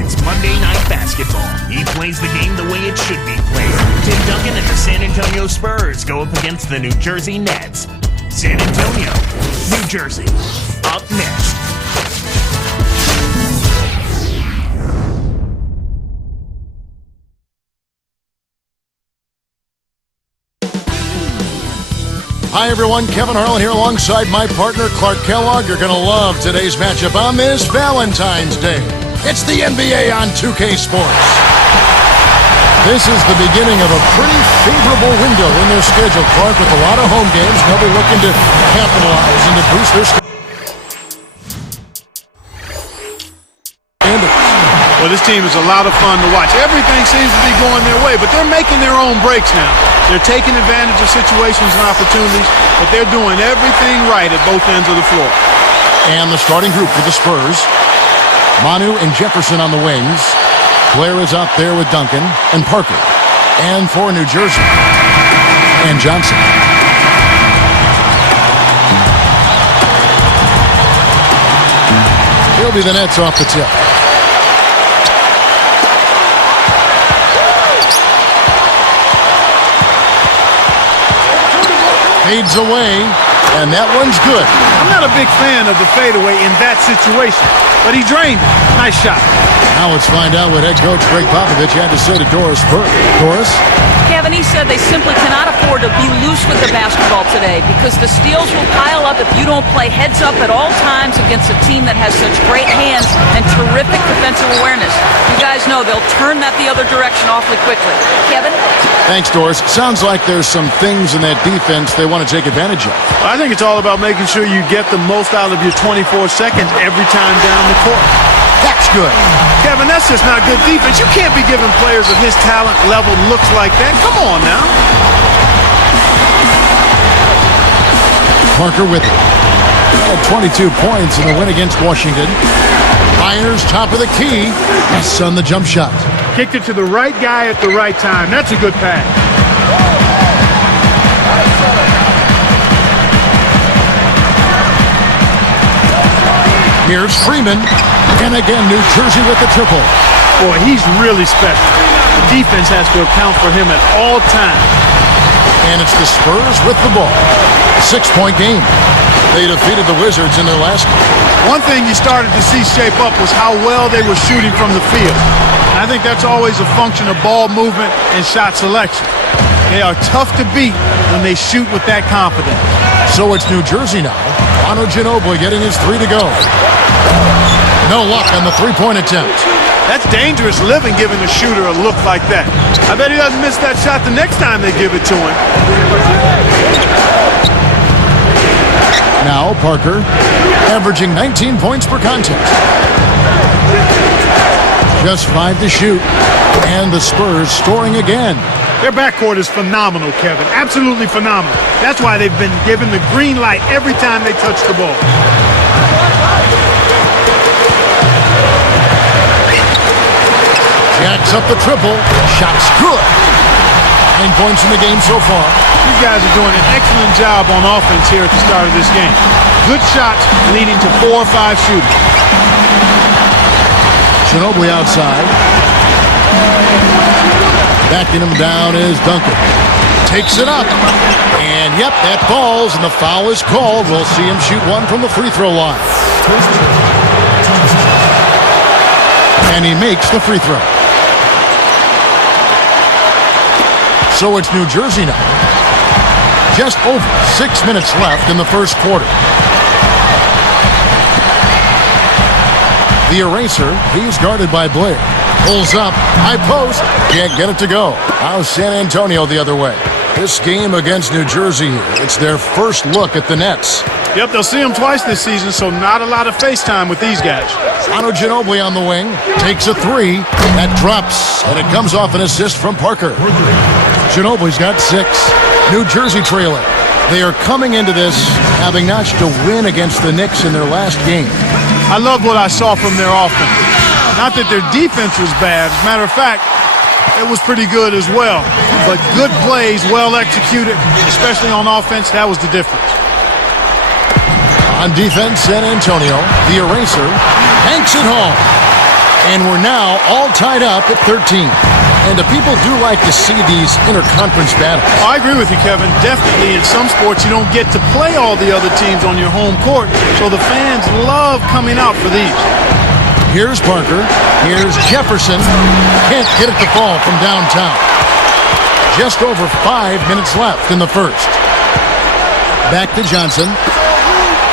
It's Monday Night Basketball. He plays the game the way it should be played. Tim Duncan and the San Antonio Spurs go up against the New Jersey Nets. San Antonio, New Jersey. Up next. Hi, everyone. Kevin Harlan here alongside my partner, Clark Kellogg. You're going to love today's matchup on this Valentine's Day. It's the NBA on 2K Sports. This is the beginning of a pretty favorable window in their schedule, Clark, with a lot of home games. They'll be looking to capitalize and to boost their standards. Well, this team is a lot of fun to watch. Everything seems to be going their way, but they're making their own breaks now. They're taking advantage of situations and opportunities, but they're doing everything right at both ends of the floor. And the starting group for the Spurs, Manu and Jefferson on the wings. Blair is out there with Duncan and Parker. And for New Jersey, and Johnson. He'll be the Nets off the tip. Fades away, and that one's good. I'm not a big fan of the fadeaway in that situation, but he drained it. Nice shot. Now let's find out what head coach Greg Popovich had to say to Doris Burke. Doris? Kevin, he said they simply cannot afford to be loose with the basketball today because the steals will pile up if you don't play heads up at all times against a team that has such great hands and terrific defensive awareness. You guys know they'll turn that the other direction awfully quickly. Kevin? Thanks, Doris. Sounds like there's some things in that defense they want to take advantage of. I think it's all about making sure you get the most out of your 24 seconds every time down the court. That's good. Kevin, that's just not good defense. You can't be giving players of his talent level looks like that. Come on now. Parker with it. Had 22 points in the win against Washington. Myers, top of the key. Miss on the jump shot. Kicked it to the right guy at the right time. That's a good pass. Here's Freeman. And again, New Jersey with the triple. Boy, he's really special. The defense has to account for him at all times. And it's the Spurs with the ball. 6-point game. They defeated the Wizards in their last game. One thing you started to see shape up was how well they were shooting from the field. And I think that's always a function of ball movement and shot selection. They are tough to beat when they shoot with that confidence. So it's New Jersey now. Manu Ginobili getting his 3 to go. No luck on the three-point attempt. That's dangerous living giving a shooter a look like that. I bet he doesn't miss that shot the next time they give it to him. Now Parker averaging 19 points per contest. Just 5 to shoot. And the Spurs scoring again. Their backcourt is phenomenal, Kevin. Absolutely phenomenal. That's why they've been given the green light every time they touch the ball. Jacks up the triple. Shot's good. 9 points in the game so far. These guys are doing an excellent job on offense here at the start of this game. Good shots leading to 4 or 5 shooting. Ginobili outside. Backing him down is Duncan. Takes it up. And yep, that falls and the foul is called. We'll see him shoot one from the free throw line. And he makes the free throw. So it's New Jersey now. Just over 6 minutes left in the first quarter. The eraser, he's guarded by Blair. Pulls up, high post, can't get it to go. Now San Antonio the other way. This game against New Jersey here, it's their first look at the Nets. Yep, they'll see them twice this season, so not a lot of face time with these guys. Manu Ginobili on the wing, takes a 3, that drops, and it comes off an assist from Parker. Ginobili's got 6. New Jersey trailing. They are coming into this having notched a win against the Knicks in their last game. I love what I saw from their offense. Not that their defense was bad. As a matter of fact, it was pretty good as well. But good plays, well executed, especially on offense, that was the difference. On defense, San Antonio, the eraser, hanks it home. And we're now all tied up at 13. And the people do like to see these interconference battles. I agree with you, Kevin. Definitely in some sports you don't get to play all the other teams on your home court, so the fans love coming out for these. Here's Parker. Here's Jefferson. Can't get it to fall from downtown. Just over 5 minutes left in the first. Back to Johnson.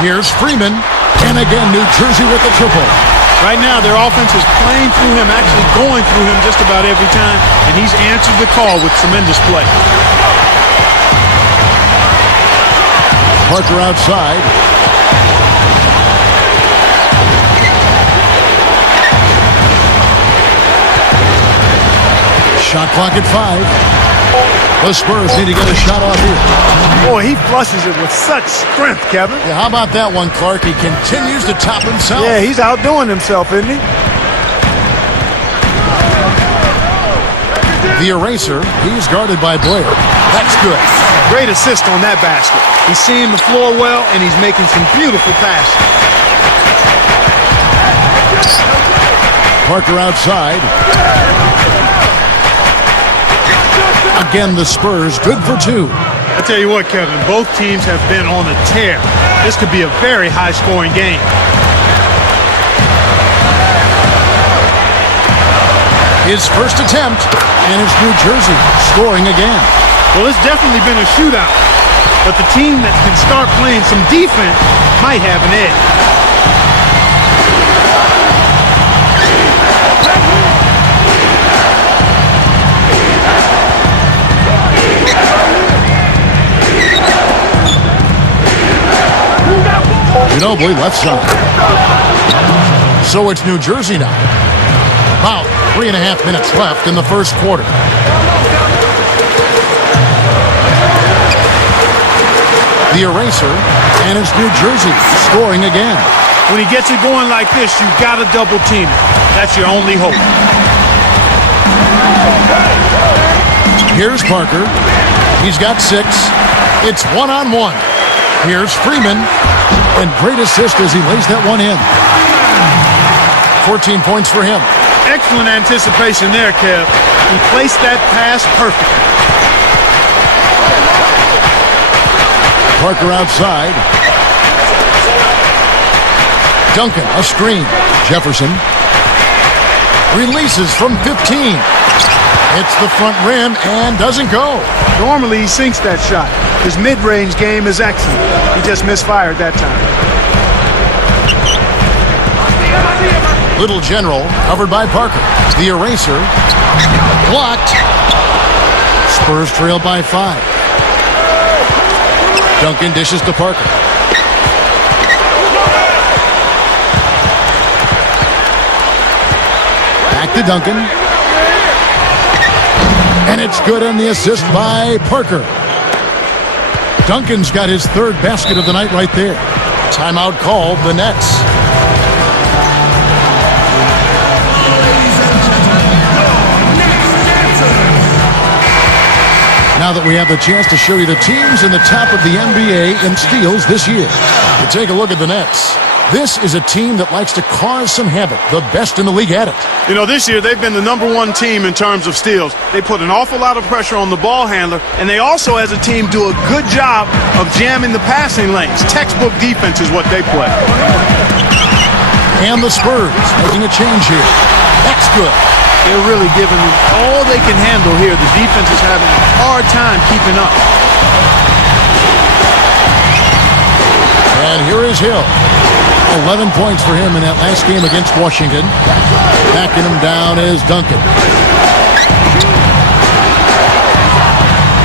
Here's Freeman. And again, New Jersey with the triple. Right now, their offense is playing through him, actually going through him just about every time, and he's answered the call with tremendous play. Parker outside. Shot clock at 5. The Spurs need to get a shot off here. Boy, he flushes it with such strength, Kevin. Yeah, how about that one, Clark? He continues to top himself. Yeah, he's outdoing himself, isn't he? The eraser, he's guarded by Blair. That's good. Great assist on that basket. He's seeing the floor well, and he's making some beautiful passes. Parker outside. Again, the Spurs good for 2. I tell you what, Kevin, both teams have been on a tear. This could be a very high-scoring game. His first attempt, and it's New Jersey scoring again. Well, it's definitely been a shootout, but the team that can start playing some defense might have an edge. Ginobili left side. So it's New Jersey now. About 3.5 minutes left in the first quarter. The eraser, and it's New Jersey scoring again. When he gets it going like this, you've got to double team it. That's your only hope. Here's Parker. He's got 6. It's 1-on-1. Here's Freeman. And great assist as he lays that one in. 14 points for him. Excellent anticipation there, Kev. He placed that pass perfectly. Parker outside. Duncan, a screen. Jefferson releases from 15. Hits the front rim and doesn't go. Normally he sinks that shot. His mid-range game is excellent. He just misfired that time. Little General covered by Parker. The eraser blocked. Spurs trail by 5. Duncan dishes to Parker. Back to Duncan. And it's good on the assist by Parker. Duncan's got his 3rd basket of the night right there. Timeout called, the Nets. Now that we have the chance to show you the teams in the top of the NBA in steals this year. You take a look at the Nets. This is a team that likes to cause some havoc. The best in the league at it. You know, this year they've been the #1 team in terms of steals. They put an awful lot of pressure on the ball handler, and they also, as a team, do a good job of jamming the passing lanes. Textbook defense is what they play. And the Spurs making a change here. That's good. They're really giving them all they can handle here. The defense is having a hard time keeping up. And here is Hill. 11 points for him in that last game against Washington. Backing him down is Duncan.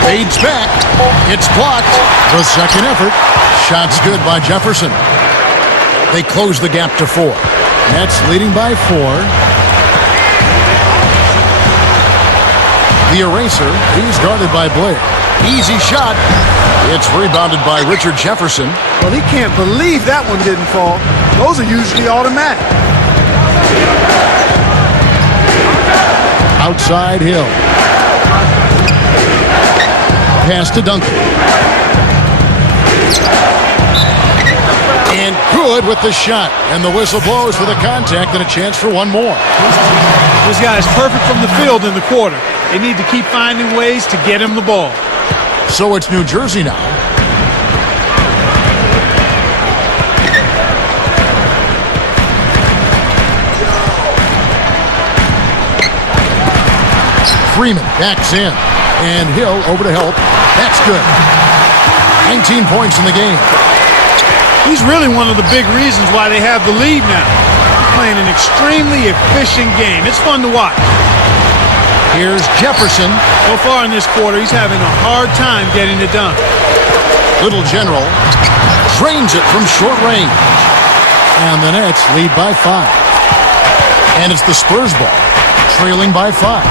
Fades back. It's blocked. The second effort. Shots good by Jefferson. They close the gap to 4. Nets leading by 4. The eraser. He's guarded by Blair. Easy shot. It's rebounded by Richard Jefferson. Well, he can't believe that one didn't fall. Those are usually automatic. Outside Hill. Pass to Duncan. And good. good with the shot. And the whistle blows for the contact and a chance for one more. This guy is perfect from the field in the quarter. They need to keep finding ways to get him the ball. So it's New Jersey now. Freeman backs in. And Hill over to help. That's good. 19 points in the game. He's really one of the big reasons why they have the lead now. He's playing an extremely efficient game. It's fun to watch. Here's Jefferson. So far in this quarter, he's having a hard time getting it done. Little General drains it from short range. And the Nets lead by 5. And it's the Spurs ball, trailing by 5.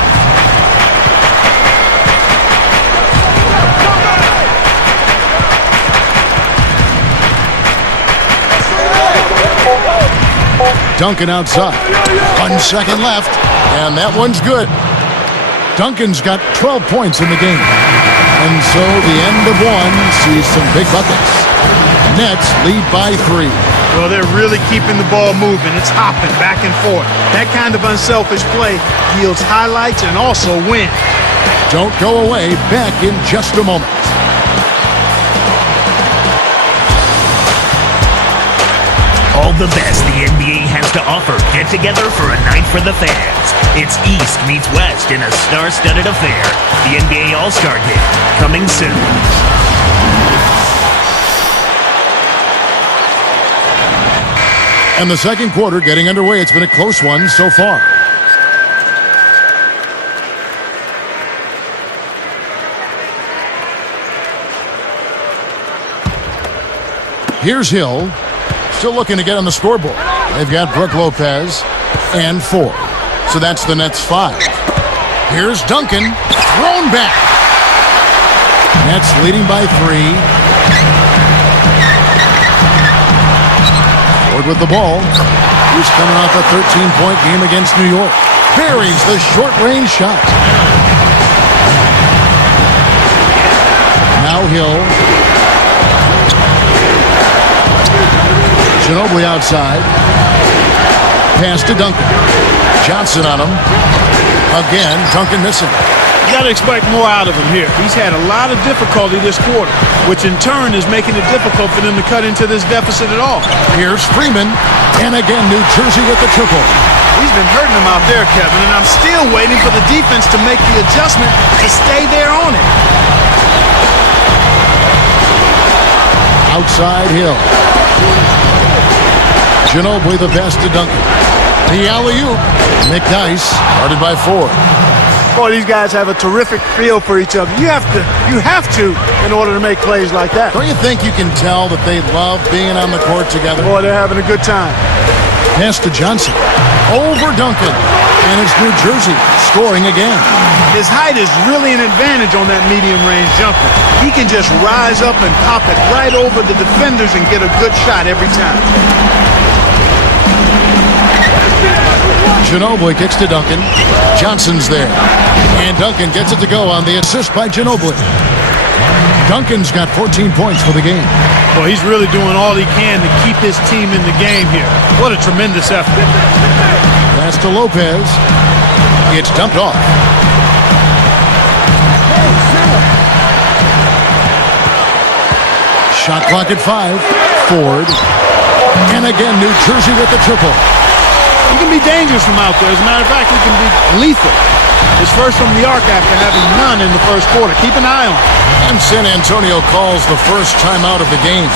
Duncan outside. 1 second left, and that one's good. Duncan's got 12 points in the game. And so the end of one sees some big buckets. Nets lead by 3. Well, they're really keeping the ball moving. It's hopping back and forth. That kind of unselfish play yields highlights and also wins. Don't go away. Back in just a moment. All the best the NBA has to offer. Get together for a night for the fans. It's East meets West in a star-studded affair. The NBA All-Star Game, coming soon. And the second quarter getting underway. It's been a close one so far. Here's Hill. Still looking to get on the scoreboard. They've got Brook Lopez and 4. So that's the Nets 5. Here's Duncan. Thrown back. Nets leading by 3. Ford with the ball. He's coming off a 13-point game against New York. Buries the short-range shot. Now Hill. Ginobili outside. Pass to Duncan. Johnson on him. Again, Duncan missing. You got to expect more out of him here. He's had a lot of difficulty this quarter, which in turn is making it difficult for them to cut into this deficit at all. Here's Freeman. And again, New Jersey with the triple. He's been hurting them out there, Kevin, and I'm still waiting for the defense to make the adjustment to stay there on it. Outside Hill. Ginobili the pass to Duncan. The alley-oop. McDice guarded by 4. Boy, these guys have a terrific feel for each other. You have to in order to make plays like that. Don't you think you can tell that they love being on the court together? Boy, they're having a good time. Pass to Johnson. Over Duncan. And it's New Jersey scoring again. His height is really an advantage on that medium-range jumper. He can just rise up and pop it right over the defenders and get a good shot every time. Ginobili kicks to Duncan. Johnson's there. And Duncan gets it to go on the assist by Ginobili. Duncan's got 14 points for the game. Well, he's really doing all he can to keep his team in the game here. What a tremendous effort. Pass to Lopez. It's dumped off. Shot clock at 5. Ford. And again, New Jersey with the triple. He can be dangerous from out there. As a matter of fact, he can be lethal. His first from the arc after having none in the first quarter. Keep an eye on him. And San Antonio calls the first timeout of the game.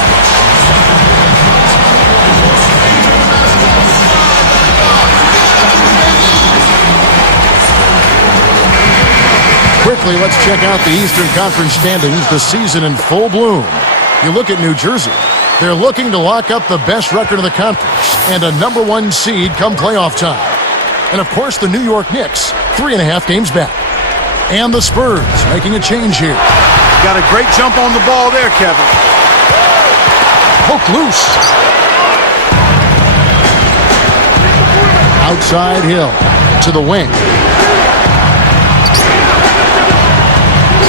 Quickly, let's check out the Eastern Conference standings, the season in full bloom. You look at New Jersey. They're looking to lock up the best record of the conference and a #1 seed come playoff time. And, of course, the New York Knicks, 3.5 games back. And the Spurs making a change here. Got a great jump on the ball there, Kevin. Hook loose. Outside Hill to the wing.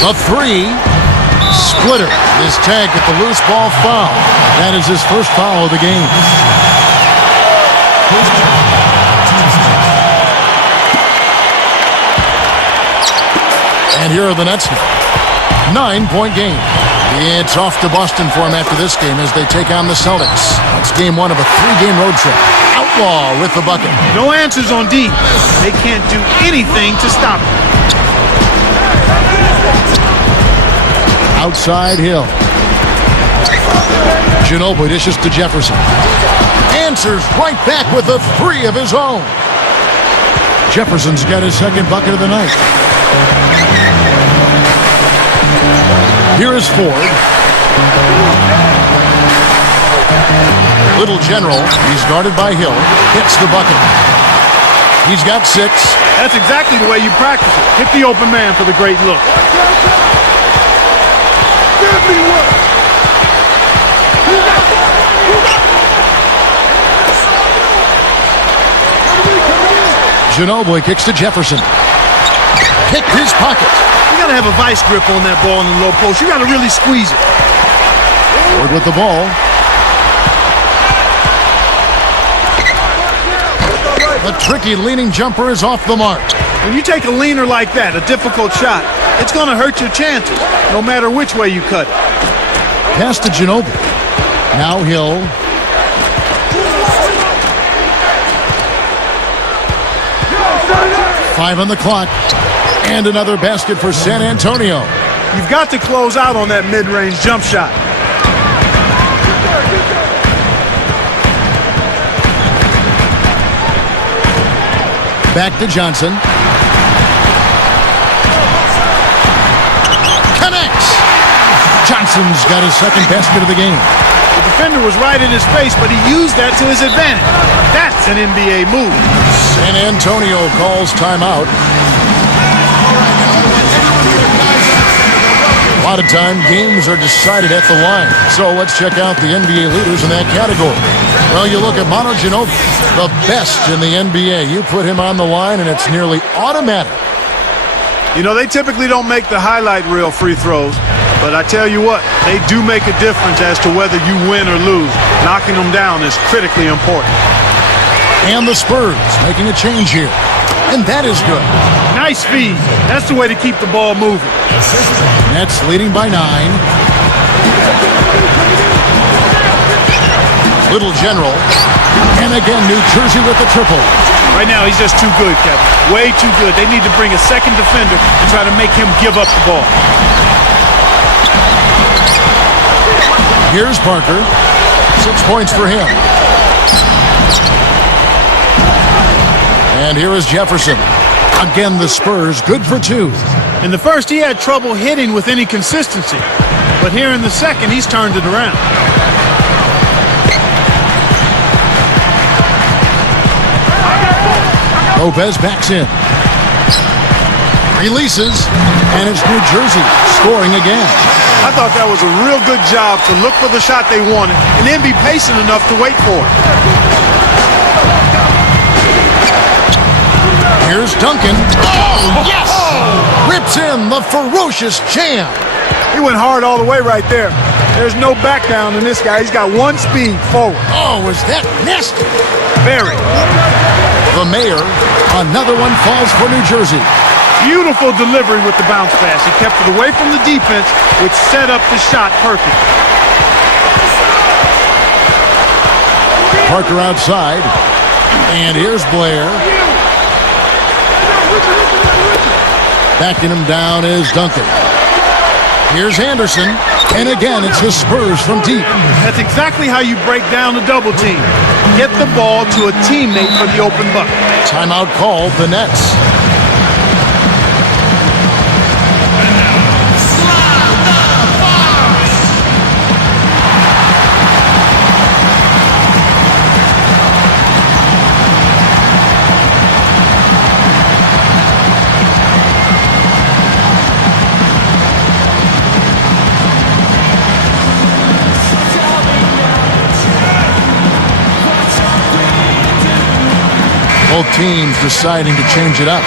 A 3. Splitter is tagged at the loose ball foul. That is his first foul of the game. And here are the Nets now. 9-point game. It's off to Boston for him after this game as they take on the Celtics. It's game one of a 3-game road trip. Outlaw with the bucket. No answers on D. They can't do anything to stop him. Outside Hill. Ginobili dishes to Jefferson. Answers right back with a three of his own. Jefferson's got his second bucket of the night. Here is Ford. Little General, he's guarded by Hill, hits the bucket. He's got 6. That's exactly the way you practice it. Hit the open man for the great look. Ginobili kicks to Jefferson. Picked his pocket. You got to have a vice grip on that ball in the low post. You got to really squeeze it. Ford with the ball. The tricky leaning jumper is off the mark. When you take a leaner like that, a difficult shot, it's going to hurt your chances, no matter which way you cut it. Pass to Ginobili. Now Hill. Five on the clock. And another basket for San Antonio. You've got to close out on that mid-range jump shot. Back to Johnson. Connects. Johnson's got his second basket of the game. The defender was right in his face, but he used that to his advantage. That's an NBA move. San Antonio calls timeout. A lot of time, games are decided at the line. So let's check out the NBA leaders in that category. Well, you look at Manu Ginobili, the best in the NBA. You put him on the line, and it's nearly automatic. You know, they typically don't make the highlight reel free throws, but I tell you what, they do make a difference as to whether you win or lose. Knocking them down is critically important. And the Spurs making a change here. And that is good. Nice feed. That's the way to keep the ball moving. Nets leading by 9. Little General. And again, New Jersey with the triple. Right now, he's just too good, Kevin. Way too good. They need to bring a second defender and try to make him give up the ball. Here's Parker. 6 points for him. And here is Jefferson. Again, the Spurs good for 2. In the first, he had trouble hitting with any consistency. But here in the second, he's turned it around. Lopez backs in. Releases. And it's New Jersey scoring again. I thought that was a real good job to look for the shot they wanted and then be patient enough to wait for it. Here's Duncan. Oh, yes! Rips in the ferocious jam. He went hard all the way right there. There's no back down in this guy. He's got one speed forward. Oh, was that nasty? Very. The mayor, another one falls for New Jersey. Beautiful delivery with the bounce pass. He kept it away from the defense, which set up the shot perfectly. Parker outside. And here's Blair. Backing him down is Duncan. Here's Anderson. And again, it's the Spurs from deep. That's exactly how you break down a double team. Get the ball to a teammate for the open bucket. Timeout called, the Nets. Both teams deciding to change it up.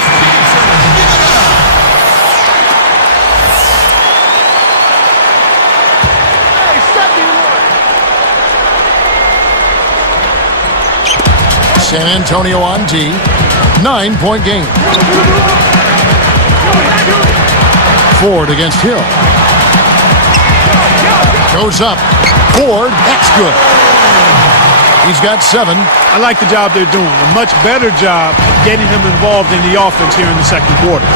San Antonio on D. 9-point game. Ford against Hill. Goes up. Ford, that's good. He's got 7. I like the job they're doing. A much better job getting him involved in the offense here in the second quarter.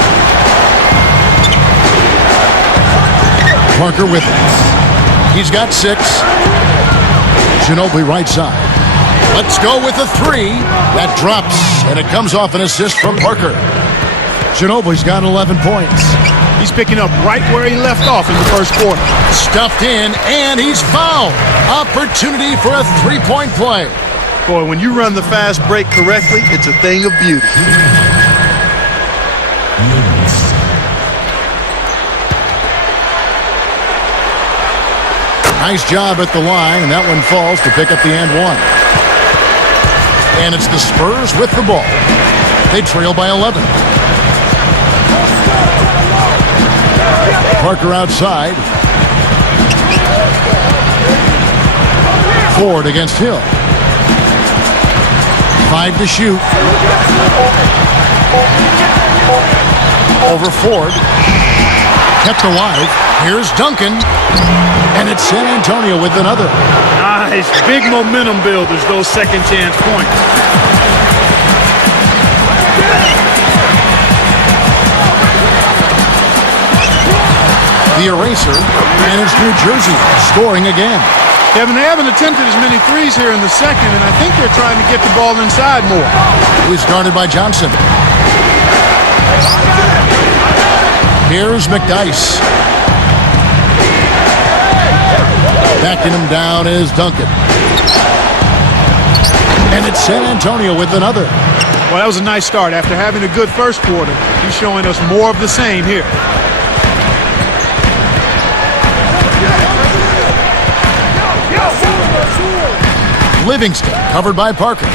Parker with it. He's got 6. Ginobili right side. Let's go with a 3. That drops, and it comes off an assist from Parker. Ginobili's got 11 points. He's picking up right where he left off in the first quarter. Stuffed in, and he's fouled. Opportunity for a 3-point play. Boy, when you run the fast break correctly, it's a thing of beauty. Nice job at the line, and that one falls to pick up the and one. And it's the Spurs with the ball. They trail by 11. Parker outside. Ford against Hill. 5 to shoot. Over Ford. Kept alive. Here's Duncan. And it's San Antonio with another. Nice. Big momentum builders, those second chance points. The eraser, and it's New Jersey scoring again. Kevin, they haven't attempted as many threes here in the second, and I think they're trying to get the ball inside more. It was guarded by Johnson. Here's McDyess. Backing him down is Duncan. And it's San Antonio with another. Well, that was a nice start. After having a good first quarter, he's showing us more of the same here. Livingston covered by Parker.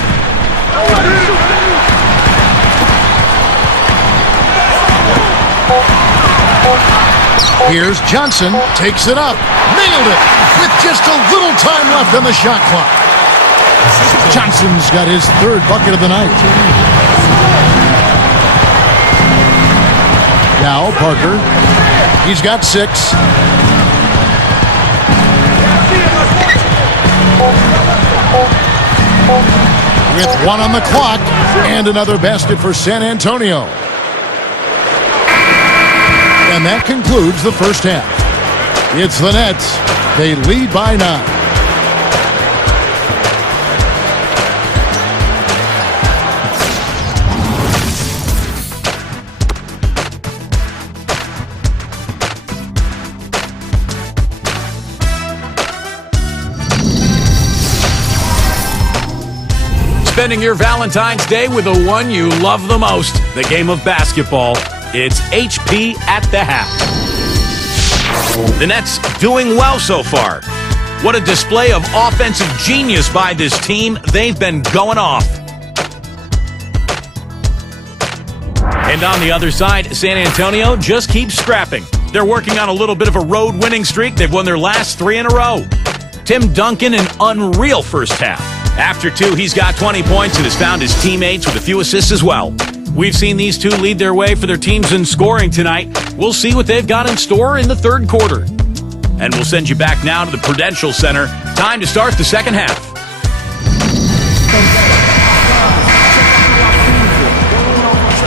Here's Johnson, takes it up, nailed it with just a little time left on the shot clock. Johnson's got his 3rd bucket of the night. Now Parker, he's got 6. With 1 on the clock, and another basket for San Antonio. And that concludes the first half. It's the Nets. They lead by 9. Spending your Valentine's Day with the one you love the most, the game of basketball. It's HP at the half. The Nets doing well so far. What a display of offensive genius by this team. They've been going off. And on the other side, San Antonio just keeps scrapping. They're working on a little bit of a road winning streak. They've won their last 3 in a row. Tim Duncan, an unreal first half. After 2, he's got 20 points and has found his teammates with a few assists as well. We've seen these two lead their way for their teams in scoring tonight. We'll see what they've got in store in the third quarter. And we'll send you back now to the Prudential Center. Time to start the second half.